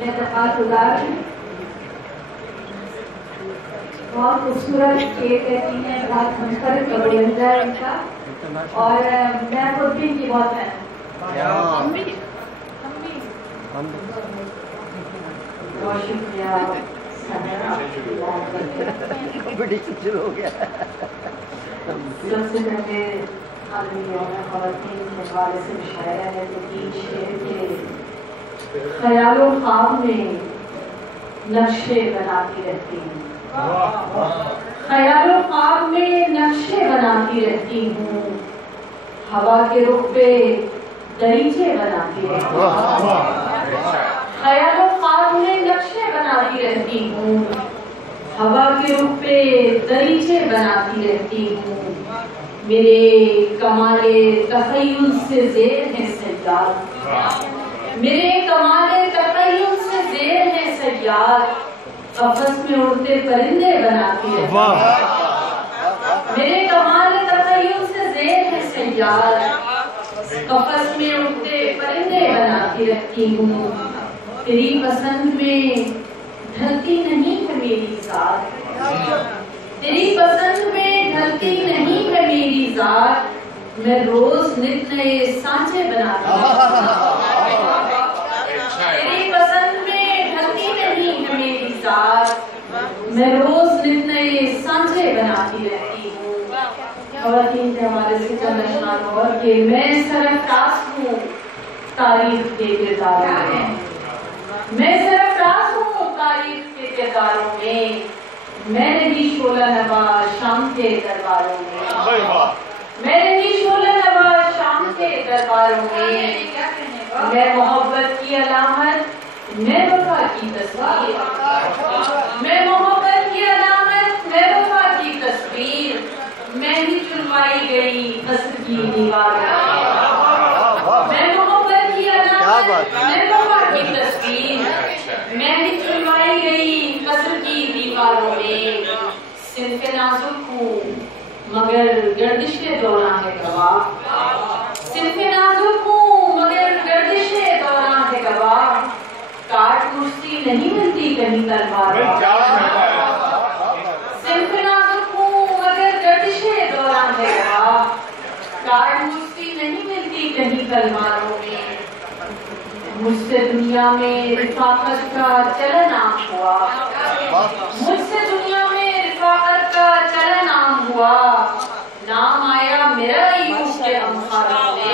میں تفات گزار ہوں. بہت خوبصورت شعر کہتی ہیں, بہت منفرد لہجہ ہے ان کا, اور میں خود بھی ان کی بہت فین ہوں. بہت شکریہ. شروع ہو گیا. سب سے پہلے خواتین کے حوالے سے مشاعرہ ہے تو 3 شعر کے خیال و خواب میں نقشے بناتی رہتی ہوں. خیال و خواب میں نقشے بناتی رہتی ہوں, ہوا کے رخ پہ دریچے بناتی رہتی ہوں. خیال و خواب میں نقشے بناتی رہتی ہوں, ہوا کے رخ پہ دریچے بناتی رہتی ہوں. میرے کمال تخیل سے زیر ہے سیاد, میرے کمال تخیل سے زیر ہے سیاد, قفس میں اڑتے پرندے بناتی رہتی ہوں. میرے کمال تخیل سے زیر ہے سیاد, قفس میں اڑتے پرندے بناتی رہتی ہوں. تیری پسند میں ڈھلتی نہیں ہے میری ذات, تیری پسند میں ڈھلتی نہیں ہے میری ذات, میں روز نت نئے سانچے بناتی ہوں. تیری پسند میں ڈھلتی نہیں ہے میری ذات, میں روز نت نئے سانچے بناتی رہتی ہوں. خواتین کے حوالے سے چند اشعار اور کہ میں سرفراز ہوں تاریخ کے کرداروں میں, میں سرفراز ہوں تاریخ کے کرداروں میں, میں رہی شعلہ نوا شام کے درباروں میں, میں رہی شعلہ نوا شام کے درباروں میں, میں محبت کی علامت, میں وفا کی تصویر, میں محبت کی علامت, میں وفا کی تصویر, میں ہی چنوائی گئی قصر کی دیواروں میں, میں محبت کی علامت, میں وفا کی تصویر, میں ہی چنوائی گئی قصر کی دیواروں میں. صنف نازک ہوں مگر گردش دوران ہے گواہ, صنف نازک ہوں مگر گردش دوران ہے گواہ, کاٹ مشتی نہیں ملتی کہیں تلوار. صنف نازک ہوں مگر گردش دوران ہے گواہ, کاٹ مشتی نہیں ملتی کہیں تلواروں میں. مجھ سے دنیا میں رفاقت کا چلن عام ہوا, مجھ سے دنیا میں رفاقت کا چلن عام ہوا, نام آیا میرا ایوب کے امخاروں میں.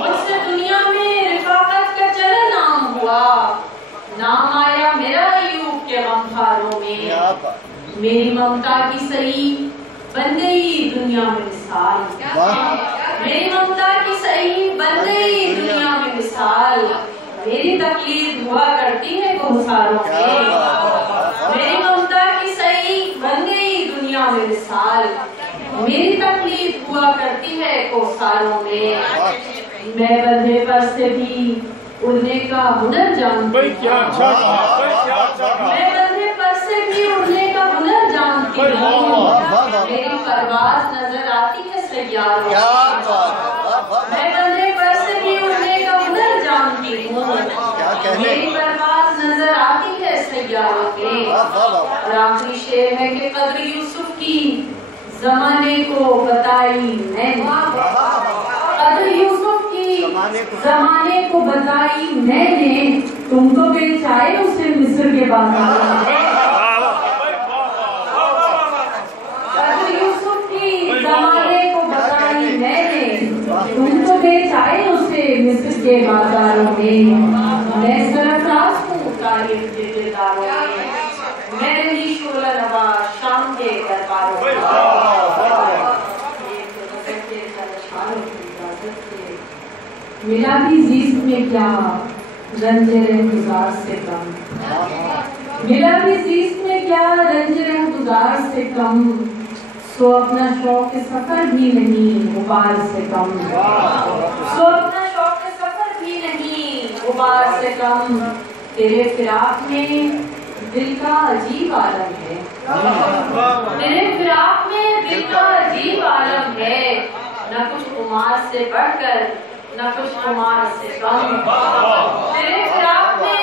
مجھ سے دنیا میں رفاقت کا چلن عام ہوا, نام آیا میرا ایوب کے امخاروں میں. میری ممتا کی سعی بن گئی دنیا میں مثال, میری ممتا کی سعی بن گئی دنیا میں مثال, میری تقلید ہوا کرتی ہے کوثاروں میں. میری ممتا کی سعی بن گئی دنیا میں مثال, میری تقلید ہوا کرتی ہے کوثاروں میں. میں بندھے پر سے بھی اڑنے کا ہنر جانتی ہوں, میں بندھے پر سے بھی اڑنے کا ہنر جانتی ہوں, میری پرواز نظر آتی ہے سیاروں میں. میں بندھے پر سے بھی اڑنے کا ہنر جانتی ہوں, میری پرواز نظر آتی ہے سیاروں میں. اور آخری شعر ہے کہ قدر یوسف کی زمانے کو بتائی میں نے, قدر یوسف کی زمانے کو بتائی میں نے, تم تو بیچائے اسے مصر کے بازار میں. قدر یوسف کی زمانے کو بتائی میں نے, تم تو بیچائے اسے مصر کے بازاروں میں. میں سرفراز ہوں تاریخ کے کرداروں میں, میں رہی شعلہ نوا شام کے درباروں میں. ملا بھی زیست میں کیا رنج رہگزار سے کم, ملا بھی زیست میں کیا رنج رہگزار سے کم, سو اپنا شوق سفر بھی نہیں غبار سے کم, سو اپنا شوق سفر بھی نہیں غبار سے کم. تیرے فراق میں دل کا عجیب عالم ہے, تیرے فراق میں دل کا عجیب عالم ہے, نہ کچھ خمار سے بڑھ کر نہ کچھ خمار سے کم. تیرے فراق میں